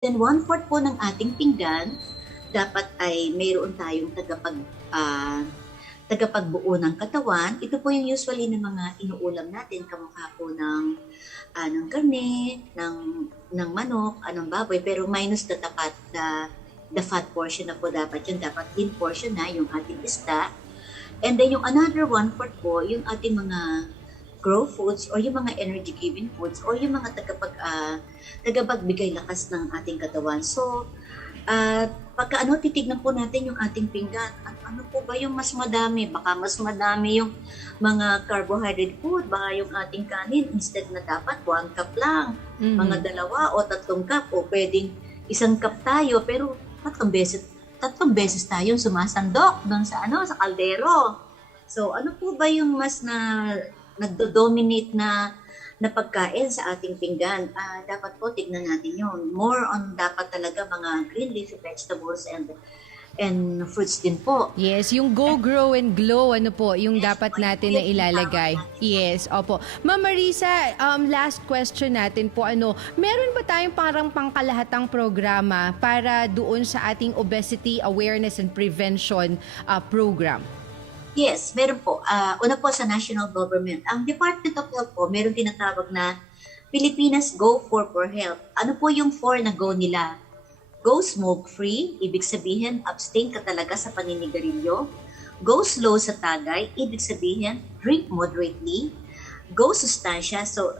Then 1/4 po ng ating pinggan, dapat ay mayroon tayong tagapagbuo ng katawan. Ito po yung usually ng mga inuulam natin, kamukha po ng karne, ng manok, anong baboy, pero minus the fat portion na po dapat yun. Dapat lean portion na yung ating isda. And then yung another 1/4 po, yung ating mga grow foods or yung mga energy giving foods or yung mga tagapagbigay lakas ng ating katawan. So, pagka titignan po natin yung ating pinggan, ano po ba yung mas madami? Baka mas madami yung mga carbohydrate food, baka yung ating kanin, instead na dapat 1 cup lang, mga 2 o 3 cup, o pwedeng 1 cup tayo, pero tatlong beses tayong sumasandok doon sa kaldero. So, ano po ba yung mas nagdo-dominate na pagkain sa ating pinggan? Dapat po tignan natin yun. More on dapat talaga mga green leafy vegetables and fruits din po. Yes, yung go, grow, and glow, ano po, yung dapat natin na ilalagay. Yes, opo. Ma'am Marisa, last question natin po, meron ba tayong parang pangkalahatang programa para doon sa ating obesity awareness and prevention program? Yes, meron po. Una po sa national government. Ang Department of Health po, meron tinatawag na Pilipinas Go for Health. Ano po yung for na go nila? Go smoke-free, ibig sabihin, abstain ka talaga sa paninigarilyo. Go slow sa tagay, ibig sabihin, drink moderately. Go sustansya, so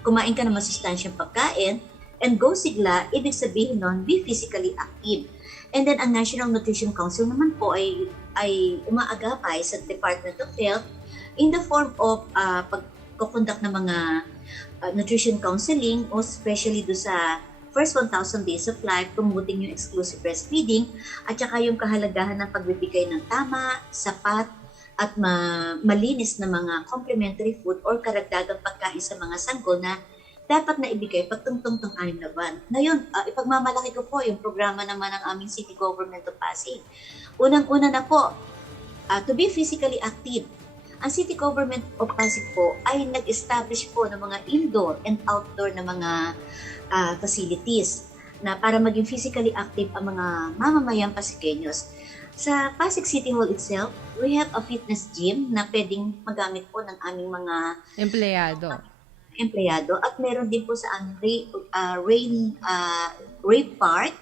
kumain ka ng masustansyang pagkain. And go sigla, ibig sabihin nun, be physically active. And then, ang National Nutrition Council naman po ay umaagapay sa Department of Health in the form of pagkukonduct ng mga nutrition counseling, o especially do sa first 1,000 days of life, promoting yung exclusive breastfeeding, at saka yung kahalagahan ng pagbibigay ng tama, sapat, at malinis na mga complementary food or karagdagang pagkain sa mga sanggol na dapat na ibigay pagtungtong 6 na buwan. Ngayon, ipagmamalaki ko po yung programa naman ng aming City Government of Pasig. Unang-una na po, to be physically active. Ang City Government of Pasig po ay nag-establish po ng mga indoor and outdoor na mga facilities na para maging physically active ang mga mamamayang Pasigueños. Sa Pasig City Hall itself, we have a fitness gym na pwedeng magamit po ng aming mga empleyado, at meron din po sa Ray Park,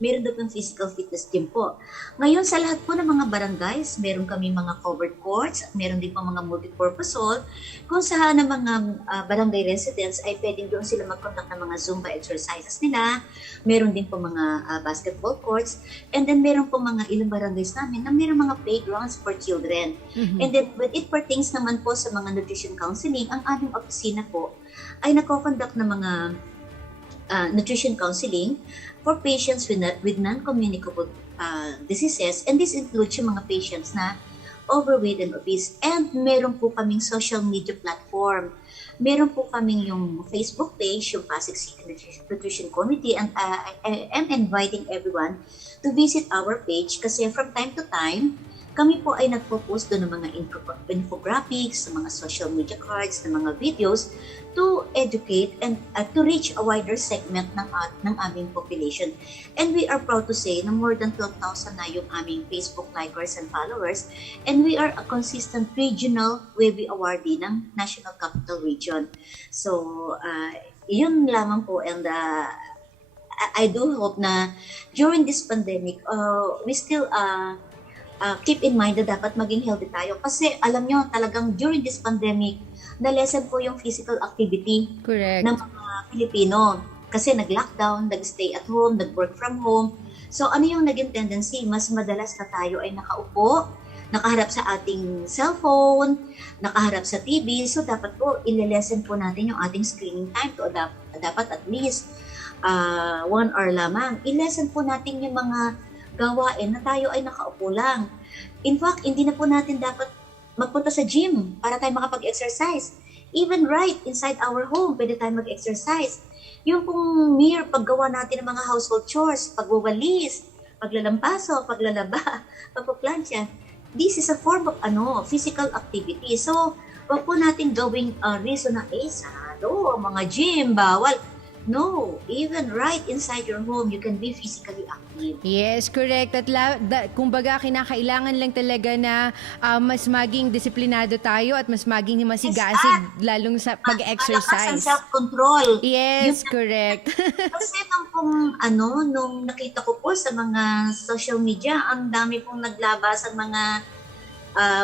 meron doon ng physical fitness gym po. Ngayon, sa lahat po ng mga barangays, meron kami mga covered courts, meron din po mga multipurpose hall, kung saan ang mga barangay residents ay pwedeng doon sila mag-conduct ng mga Zumba exercises nila. Meron din po mga basketball courts, and then meron po mga ilang barangays namin na meron mga playgrounds for children. And then, when it pertains naman po sa mga nutrition counseling, ang aming opisina po ay nako-conduct ng mga nutrition counseling for patients with non-communicable diseases, and this includes yung mga patients na overweight and obese. And meron po kaming social media platform. Meron po kaming yung Facebook page, yung Pasig City Nutrition Committee, and I am inviting everyone to visit our page kasi from time to time, kami po ay nagpo-post doon ng mga infographics, ng mga social media cards, ng mga videos to educate and to reach a wider segment ng aming population. And we are proud to say na more than 12,000 na yung aming Facebook likers and followers, and we are a consistent regional Webby awardee ng National Capital Region. So, yun lamang po, and I do hope na during this pandemic, we still keep in mind na dapat maging healthy tayo. Kasi alam nyo, talagang during this pandemic, na-lessen po yung physical activity Correct. ng mga Pilipino. Kasi nag-lockdown, nag-stay at home, nag-work from home. So ano yung naging tendency? Mas madalas na tayo ay nakaupo, nakaharap sa ating cellphone, nakaharap sa TV. So dapat po, ile-lessen po natin yung ating screening time to dapat at least 1 hour lamang. I-lessen po natin yung mga gawain na tayo ay nakaupo lang. In fact, hindi na po natin dapat magpunta sa gym para tayo makapag-exercise. Even right inside our home, pwede tayo mag-exercise. Yung pong mere paggawa natin ng mga household chores, pagwawalis, paglalampaso, paglalaba, pagpaplansya, this is a form of physical activity. So, wag po natin gawing reason na, sarado, mga gym, bawal. No, even right inside your home, you can be physically active. Yes, correct. At kumbaga, kinakailangan lang talaga na mas maging disiplinado tayo at mas maging Yes, masigasig at lalong sa malakas ang pag-exercise. self-control. Yung Yes, correct. kasi nung nakita ko po sa mga social media, ang dami pong naglabas ang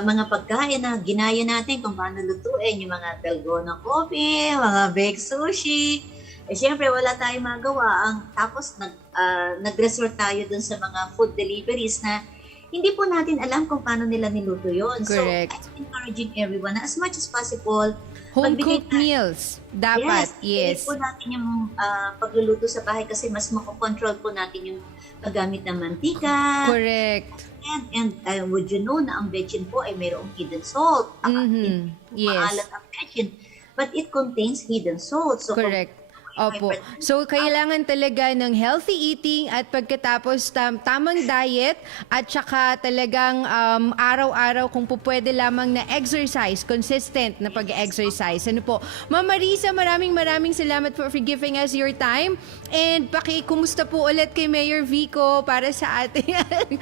mga pagkain na ginaya natin kung paano lutuin, yung mga dalgona coffee, mga baked sushi. Eh syempre wala tayong magawa. Tapos nag-resort tayo dun sa mga food deliveries na hindi po natin alam kung paano nila niluto yon. Correct. So I'm encouraging everyone na as much as possible, Home-cooked meals. Dapat, yes. po natin yung pagluluto sa bahay kasi mas makokontrol po natin yung paggamit ng mantika. Correct. And would you know na ang bechin po ay mayroong hidden salt. Yes. Maalat ang bechin, but it contains hidden salt. So, Correct. Opo. So, kailangan talaga ng healthy eating at pagkatapos tamang diet at saka talagang araw-araw kung po pwede lamang na exercise, consistent na pag-exercise. Ano po? Ma'am Marisa, maraming salamat for giving us your time. And kumusta po ulit kay Mayor Vico para sa ating ating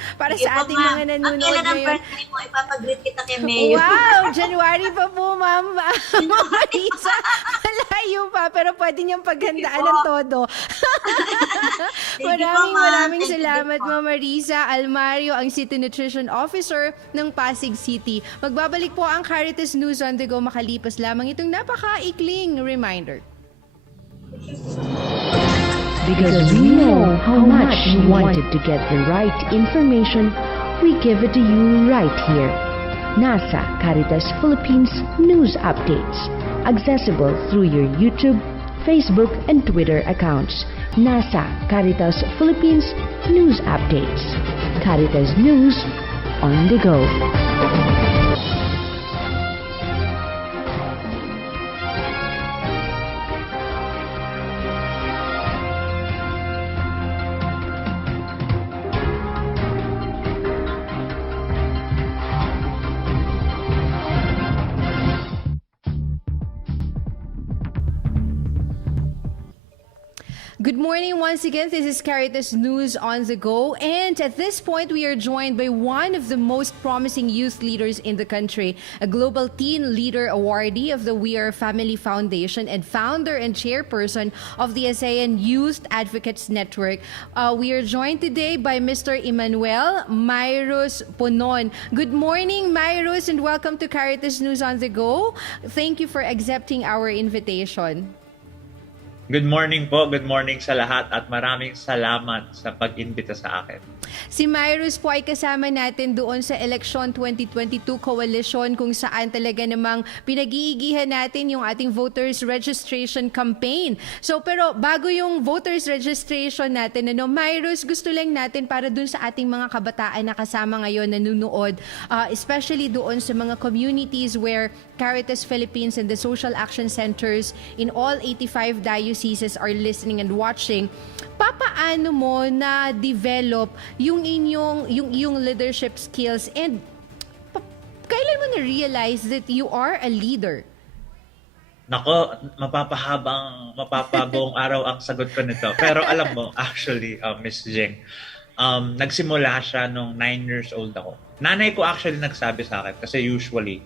mga nanonood ngayon. Ang kailan ang birthday mo, ipapag-greet kita kay Mayor. Wow! January pa po, Ma'am Marisa. Malayo pa, pero pwede niyang paghandaan ng todo. Maraming salamat, Ma'am Marisa Almario, ang City Nutrition Officer ng Pasig City. Magbabalik po ang Caritas News on the Go makalipas lamang itong napaka-ikling reminder. Because we know how much you wanted to get the right information, we give it to you right here. NASA Caritas Philippines News Updates. Accessible through your YouTube, Facebook, and Twitter accounts. NASA Caritas Philippines News Updates. Caritas News on the go. Good morning once again. This is Caritas News on the Go. And at this point, we are joined by one of the most promising youth leaders in the country, a Global Teen Leader Awardee of the We Are Family Foundation and founder and chairperson of the ASEAN Youth Advocates Network. We are joined today by Mr. Emmanuel Myros Ponon. Good morning, Myros, and welcome to Caritas News on the Go. Thank you for accepting our invitation. Good morning po. Good morning sa lahat at maraming salamat sa pag-imbita sa akin. Si Myros po ay kasama natin doon sa Election 2022 Coalition kung saan talaga namang pinag-iigihan natin yung ating voters registration campaign. So pero bago yung voters registration natin, Myros, gusto lang natin para doon sa ating mga kabataan na kasama ngayon nanonood, especially doon sa mga communities where Caritas Philippines and the social action centers in all 85 dioceses are listening and watching. Papaano mo na develop yung iyong leadership skills and kailan mo na realize that you are a leader? Nako, mapapabong araw ang sagot ko nito. Pero alam mo, actually, Miss Jing, nagsimula siya nung 9 years old ako. Nanay ko actually nagsabi sa akin kasi usually,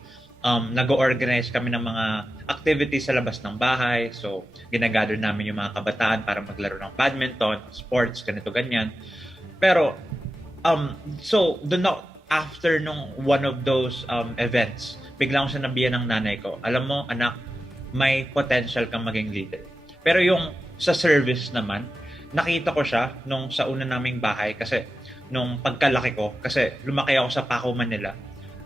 nag-organize kami ng mga activities sa labas ng bahay. So, ginagather namin yung mga kabataan para maglaro ng badminton, sports, ganito, ganyan. Pero, so, after nung one of those events, biglang sinabihan ng nanay ko, alam mo, anak, may potential kang maging leader. Pero yung sa service naman, nakita ko siya nung sa una naming bahay kasi nung pagkalaki ko, kasi lumaki ako sa Paco, Manila.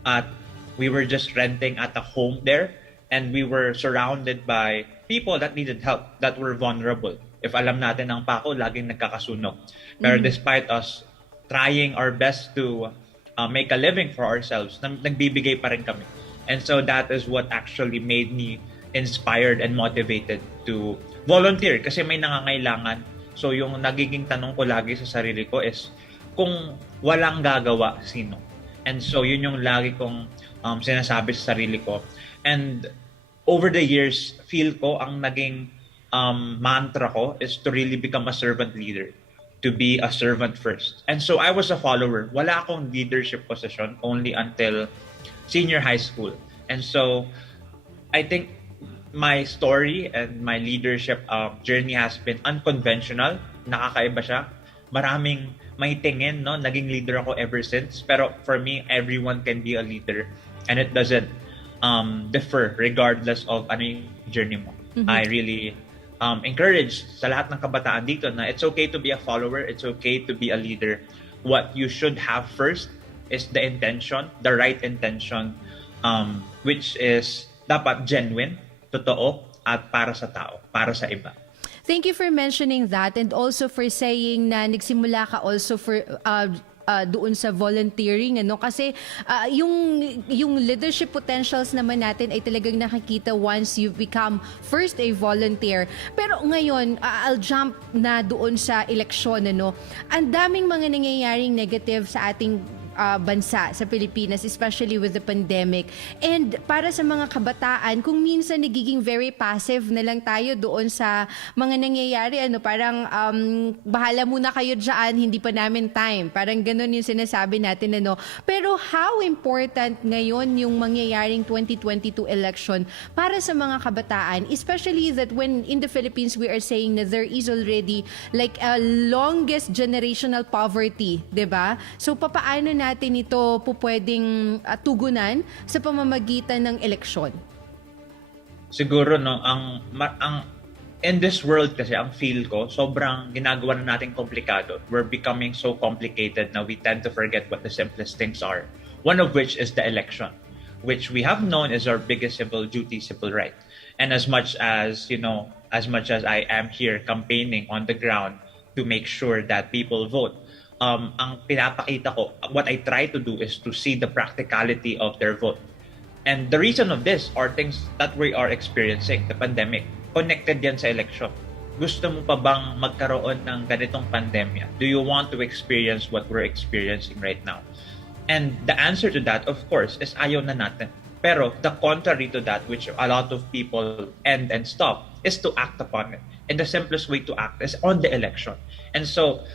At we were just renting at a home there and we were surrounded by people that needed help, that were vulnerable. If alam natin ang Paco, laging nagkakasunog. Pero despite us trying our best to make a living for ourselves, nagbibigay pa rin kami. And so that is what actually made me inspired and motivated to volunteer kasi may nangangailangan. So yung nagiging tanong ko lagi sa sarili ko is, kung walang gagawa, sino? And so yun yung lagi kong sinasabi sa sarili ko. And over the years, feel ko ang naging mantra ko is to really become a servant leader, to be a servant first. And so I was a follower. Wala akong leadership position only until senior high school. And so I think my story and my leadership journey has been unconventional. Nakakaiba siya. Maraming may tingin, no? Naging leader ako ever since. Pero for me, everyone can be a leader. And it doesn't differ regardless of ano yung journey mo. I really encourage sa lahat ng kabataan dito na it's okay to be a follower, it's okay to be a leader. What you should have first is the intention, the right intention, which is dapat genuine, totoo, at para sa tao, para sa iba. Thank you for mentioning that and also for saying na nagsimula ka also for doon sa volunteering, ano, kasi yung leadership potentials naman natin ay talagang nakikita once you become first a volunteer. Pero ngayon, I'll jump na doon sa eleksyon, ano. Ang daming mga nangyayaring negative sa ating bansa sa Pilipinas, especially with the pandemic. And para sa mga kabataan, kung minsan nagiging very passive na lang tayo doon sa mga nangyayari, ano, parang bahala muna kayo dyan, hindi pa namin time. Parang ganun yung sinasabi natin, ano. Pero how important ngayon yung mangyayaring 2022 election para sa mga kabataan, especially that when in the Philippines we are saying that there is already like a longest generational poverty, 'di ba? So papaano natin ito po pwedeng tugunan sa pamamagitan ng eleksyon? Siguro no, ang in this world kasi ang feel ko sobrang ginagawa na natin komplikado. We're becoming so complicated na we tend to forget what the simplest things are. One of which is the election, which we have known is our biggest civil duty, civil right. And as much as I am here campaigning on the ground to make sure that people vote, ang pinapakita ko, what I try to do is to see the practicality of their vote. And the reason of this are things that we are experiencing, the pandemic. Connected yan sa election. Gusto mo pa bang magkaroon ng ganitong pandemya? Do you want to experience what we're experiencing right now? And the answer to that, of course, is ayaw na natin. Pero the contrary to that, which a lot of people end and stop, is to act upon it. And the simplest way to act is on the election. And so,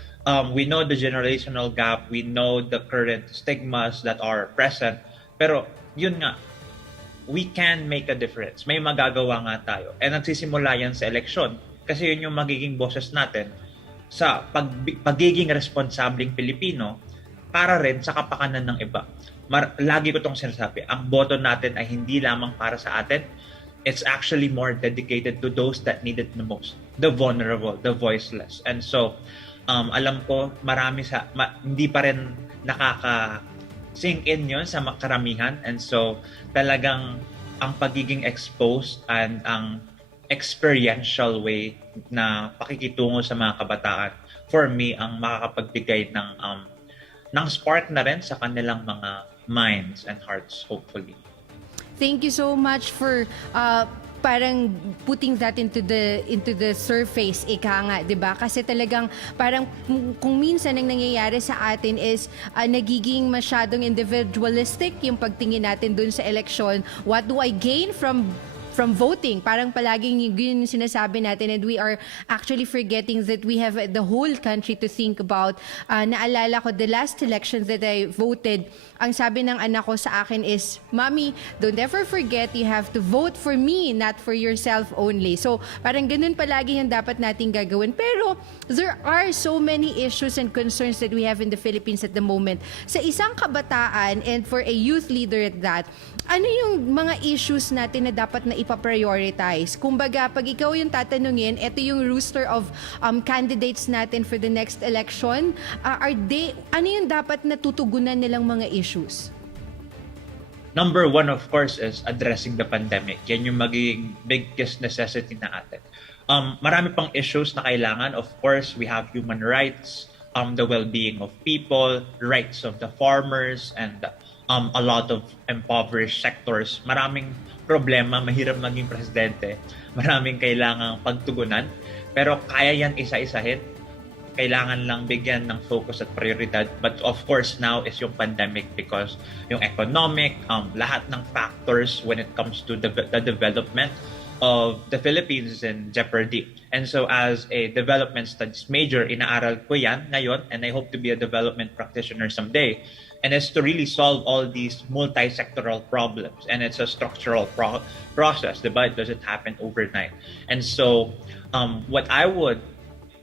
we know the generational gap, we know the current stigmas that are present, pero yun nga, we can make a difference. May magagawa nga tayo. And nagsisimula yan sa eleksyon kasi yun yung magiging boses natin sa pagiging responsableng Pilipino para rin sa kapakanan ng iba. Lagi ko itong sinasabi, ang boto natin ay hindi lamang para sa atin, it's actually more dedicated to those that need it the most, the vulnerable, the voiceless. And so, alam ko marami hindi pa rin nakaka-sink in yon sa karamihan, and so talagang ang pagiging exposed and ang experiential way na pakikitungo sa mga kabataan for me ang makakapagbigay ng spark na rin sa kanilang mga minds and hearts, hopefully. Thank you so much for parang putting that into the surface, ika nga, 'di ba? Kasi talagang parang kung minsan ang nangyayari sa atin is nagiging masyadong individualistic yung pagtingin natin dun sa eleksyon. What do I gain from voting? Parang palaging yun yung sinasabi natin, and we are actually forgetting that we have the whole country to think about. Naalala ko the last elections that I voted, ang sabi ng anak ko sa akin is, "Mommy, don't ever forget you have to vote for me, not for yourself only." So parang ganun palagi yung dapat nating gagawin. Pero there are so many issues and concerns that we have in the Philippines at the moment. Sa isang kabataan and for a youth leader at that, ano yung mga issues natin na dapat na ipa-prioritize? Kumbaga, pag ikaw yung tatanungin, ito yung roster of candidates natin for the next election, ano yung dapat natutugunan nilang mga issues? Number one, of course, is addressing the pandemic. Yan yung magiging biggest necessity na atin. Marami pang issues na kailangan. Of course, we have human rights, the well-being of people, rights of the farmers, and a lot of impoverished sectors. Maraming problema, mahirap maging presidente. Maraming kailangang pagtugunan. Pero kaya yan isa-isahin. Kailangan lang bigyan ng focus at prioridad. But of course, now is yung pandemic because yung economic, lahat ng factors when it comes to the development of the Philippines is in jeopardy. And so as a development studies major, inaaral ko yan ngayon, and I hope to be a development practitioner someday. And it's to really solve all these multi-sectoral problems. And it's a structural process, diba? It doesn't happen overnight. And so what I would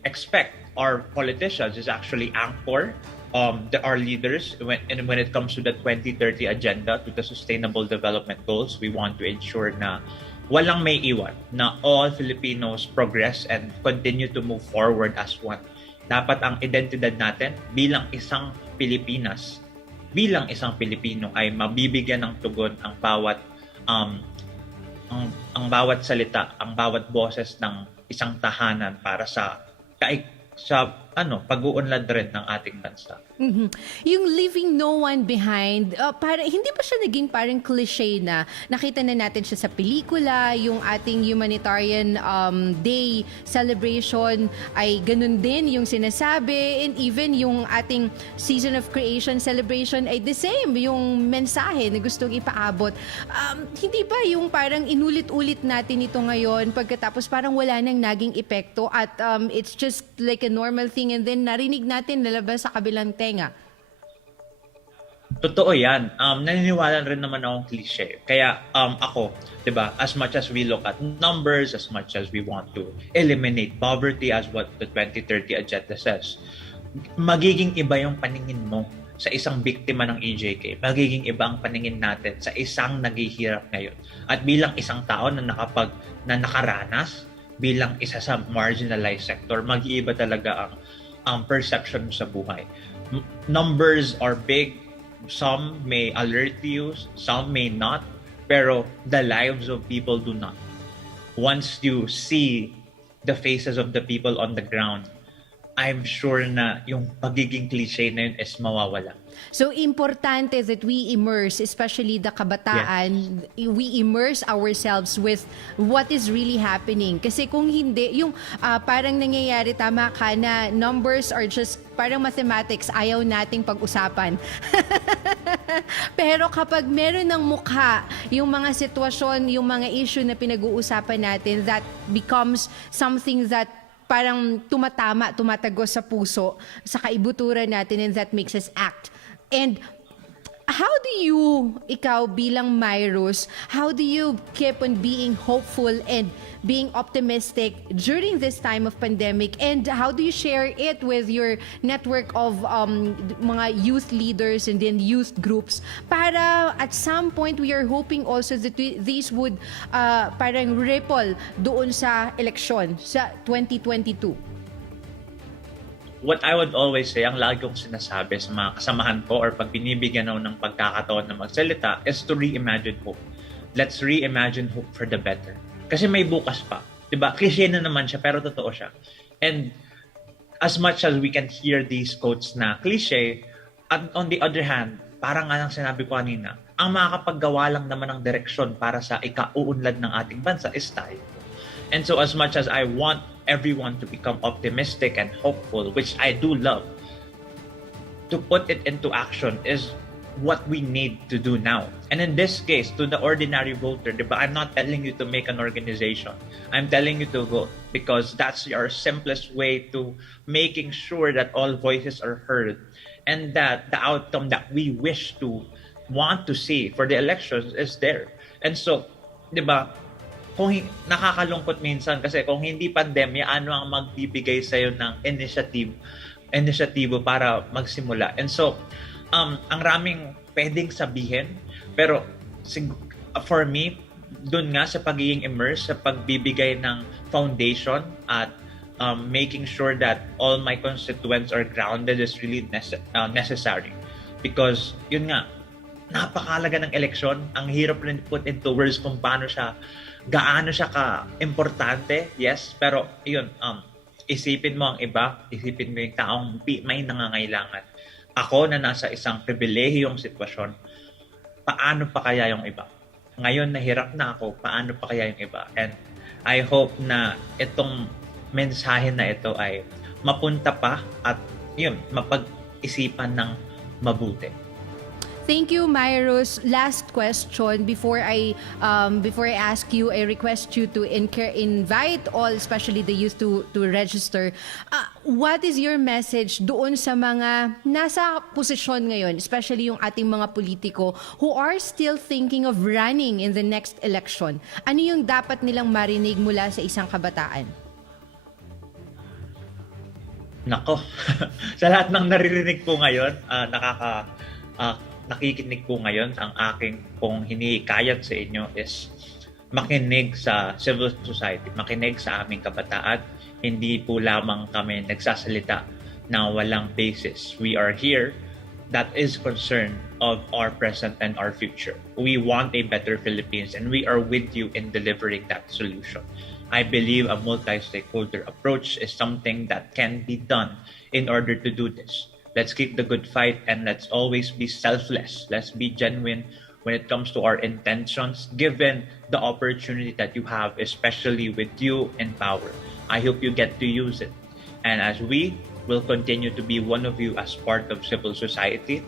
expect our politicians is actually anchor our leaders when it comes to the 2030 agenda, to the sustainable development goals. We want to ensure na walang may iwan, na all Filipinos progress and continue to move forward as one. Dapat ang identidad natin bilang isang Pilipinas, bilang isang Pilipino ay mabibigyan ng tugon ang bawat ang bawat salita, ang bawat boses ng isang tahanan para sa pag-uunlad rin ng ating bansa. Mhm. Yung leaving no one behind, para hindi ba siya naging parang cliche na nakita na natin siya sa pelikula, yung ating humanitarian day celebration ay ganun din yung sinasabi, and even yung ating season of creation celebration ay the same, yung mensahe na gustong ipaabot. Hindi ba yung parang inulit-ulit natin ito ngayon pagkatapos parang wala nang naging epekto at it's just like a normal thing, and then narinig natin lalabas sa kabilang tenga? Totoo yan. Naniniwala rin naman akong cliche. Kaya ako, 'di ba, as much as we look at numbers, as much as we want to eliminate poverty as what the 2030 agenda says, magiging iba yung paningin mo sa isang biktima ng EJK. Magiging iba ang paningin natin sa isang naghihirap ngayon. At bilang isang tao na nakaranas, bilang isa sa marginalized sector, mag-iiba talaga ang perception mo sa buhay. Numbers are big. Some may alert you, some may not, pero the lives of people do not. Once you see the faces of the people on the ground, I'm sure na yung pagiging cliche na yun is mawawala. So, importante that we immerse, especially the kabataan, we immerse ourselves with what is really happening. Kasi kung hindi, yung parang nangyayari, tama ka na numbers are just parang mathematics, ayaw nating pag-usapan. Pero kapag meron ng mukha, yung mga sitwasyon, yung mga issue na pinag-uusapan natin, that becomes something that parang tumatagos sa puso, sa kaibuturan natin, and that makes us act. And how do you, ikaw bilang Myrus, how do you keep on being hopeful and being optimistic during this time of pandemic? And how do you share it with your network of mga youth leaders and then youth groups? Para at some point, we are hoping also that these would parang ripple doon sa eleksyon sa 2022. What I would always say, ang lagi kong sinasabi sa mga kasamahan ko or pag binibigyan ako ng pagkakataon na magsalita, is to reimagine hope. Let's reimagine hope for the better. Kasi may bukas pa. Diba? Cliché na naman siya, pero totoo siya. And as much as we can hear these quotes na cliché, on the other hand, parang nga lang sinabi ko kanina, ang makakapaggawa lang naman ng direksyon para sa ikauunlad ng ating bansa is tayo. And so as much as I want everyone to become optimistic and hopeful, which I do love, to put it into action is what we need to do now. And in this case, to the ordinary voter, diba, I'm not telling you to make an organization. I'm telling you to vote because that's your simplest way to making sure that all voices are heard and that the outcome that we want to see for the elections is there. And so, diba, kung nakakalungkot minsan kasi kung hindi pandemya, ano ang magbibigay sa'yo ng inisyatibo para magsimula. And so, ang raming pwedeng sabihin, pero for me, dun nga sa pagiging immersed, sa pagbibigay ng foundation at making sure that all my constituents are grounded is really necessary. Because, yun nga, napakalaga ng eleksyon. Ang hirap rin put into words kung gaano siya ka-importante, yes, pero yun, isipin mo ang iba, isipin mo yung taong may nangangailangan. Ako na nasa isang pribilehiyong sitwasyon, paano pa kaya yung iba? Ngayon nahirap na ako, paano pa kaya yung iba? And I hope na itong mensahe na ito ay mapunta pa at yun, mapag-isipan ng mabuti. Thank you, Myros. Last question before I ask you, I request you to invite all, especially the youth, to register. What is your message doon sa mga nasa posisyon ngayon, especially yung ating mga politiko who are still thinking of running in the next election? Ano yung dapat nilang marinig mula sa isang kabataan? Nako, sa lahat ng naririnig ko ngayon, nakikinig po ngayon, ang aking pong hinihikayat sa inyo is makinig sa civil society, makinig sa aming kabataan. Hindi po lamang kami nagsasalita na walang basis. We are here that is concerned of our present and our future. We want a better Philippines, and we are with you in delivering that solution. I believe a multi-stakeholder approach is something that can be done in order to do this. Let's keep the good fight, and let's always be selfless. Let's be genuine when it comes to our intentions, given the opportunity that you have, especially with you in power. I hope you get to use it. And as we will continue to be one of you as part of civil society,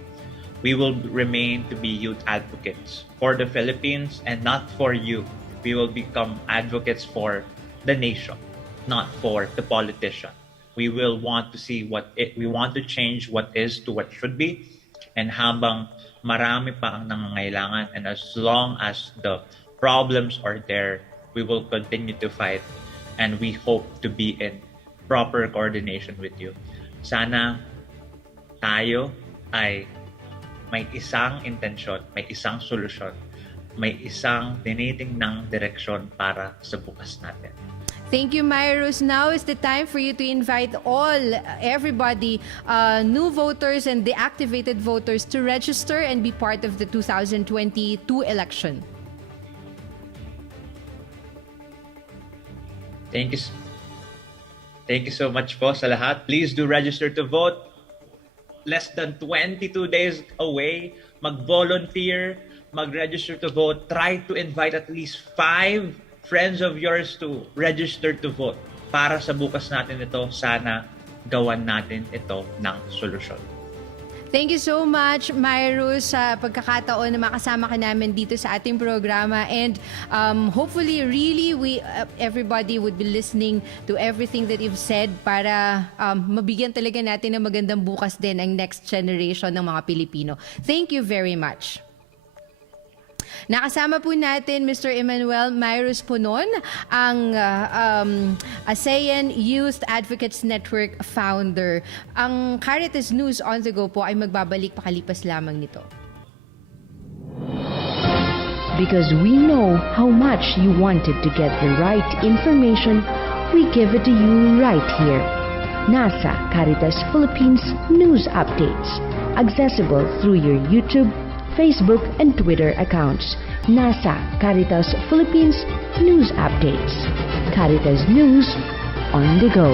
we will remain to be youth advocates for the Philippines and not for you. We will become advocates for the nation, not for the politician. We will want to see we want to change what is to what should be, and habang marami pa ang nangangailangan, and as long as the problems are there, we will continue to fight, and we hope to be in proper coordination with you. Sana tayo ay may isang intensyon, may isang solusyon, may isang tinitingnang direksyon para sa bukas natin. Thank you, Myros. Now is the time for you to invite everybody, new voters and deactivated voters, to register and be part of the 2022 election. Thank you so much po sa lahat. Please do register to vote. Less than 22 days away. Mag-volunteer, mag-register to vote. Try to invite at least 5 friends of yours to register to vote. Para sa bukas natin ito, sana gawan natin ito ng solusyon. Thank you so much, Myros, sa pagkakataon na makasama ka namin dito sa ating programa. And hopefully, really, everybody would be listening to everything that you've said para mabigyan talaga natin ng magandang bukas din ang next generation ng mga Pilipino. Thank you very much. Nakasama po natin Mr. Emmanuel Myros Punon, ang ASEAN Youth Advocates Network founder. Ang Caritas News on the Go po ay magbabalik pakalipas lamang nito. Because we know how much you wanted to get the right information, we give it to you right here. NASA Caritas Philippines News Updates. Accessible through your YouTube, Facebook, and Twitter accounts. NASA Caritas Philippines News Updates. Caritas News on the go.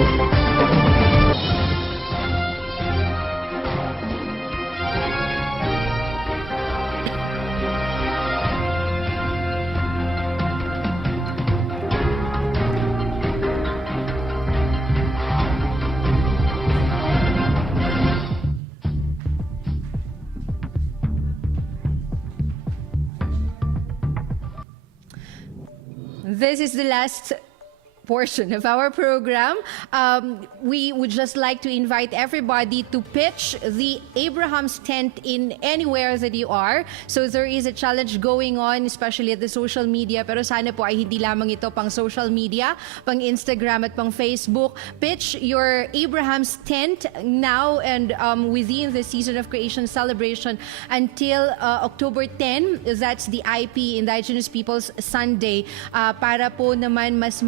This is the last portion of our program. We would just like to invite everybody to pitch the Abraham's Tent in anywhere that you are. So there is a challenge going on, especially at the social media. Pero sana po ay hindi lamang ito pang social media, pang Instagram at pang Facebook. Pitch your Abraham's Tent now and within the Season of Creation celebration until October 10. That's the IP, Indigenous Peoples Sunday. Para po naman mas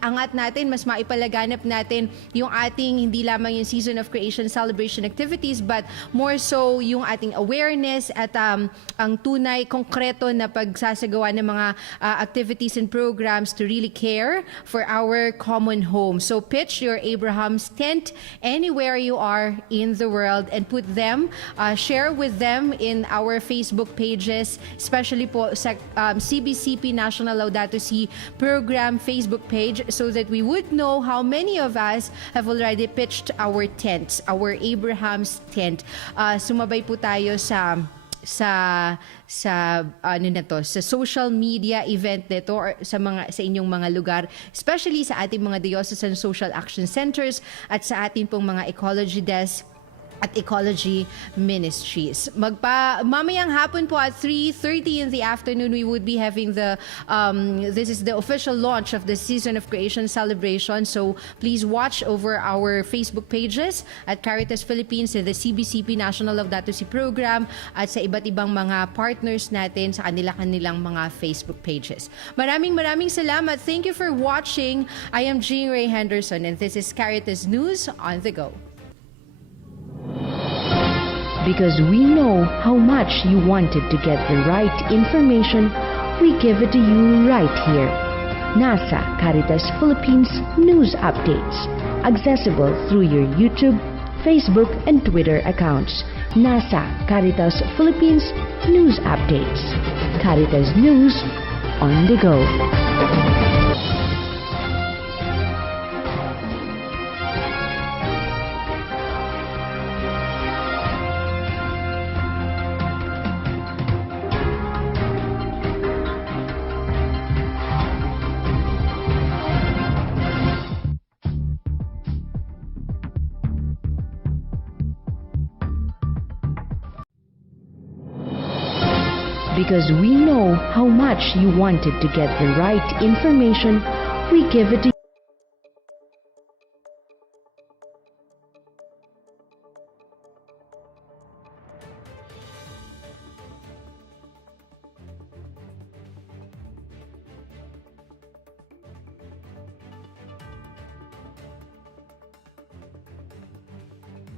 angat natin, mas maipalaganap natin yung ating hindi lamang yung Season of Creation celebration activities, but more so yung ating awareness at ang tunay, konkreto na pagsasagawa ng mga activities and programs to really care for our common home. So pitch your Abraham's Tent anywhere you are in the world and put them, share with them in our Facebook pages, especially po sa CBCP National Laudato Si program Facebook page, so that we would know how many of us have already pitched our tents, our Abraham's Tent. Sumabay po tayo sa sa social media event nito or sa inyong mga lugar, especially sa ating mga diocesan social action centers at sa ating pong mga ecology desk at ecology ministries. Mamayang hapon po at 3:30 in the afternoon, we would be having this is the official launch of the Season of Creation celebration. So please watch over our Facebook pages at Caritas Philippines, the CBCP National Laudato Si program at sa iba't ibang mga partners natin sa kanilang mga Facebook pages. Maraming salamat. Thank you for watching. I am Jean Ray Henderson and this is Caritas News on the Go. Because we know how much you wanted to get the right information, we give it to you right here. NASA Caritas Philippines News Updates. Accessible through your YouTube, Facebook, and Twitter accounts. NASA Caritas Philippines News Updates. Caritas News on the go. Because we know how much you wanted to get the right information, we give it to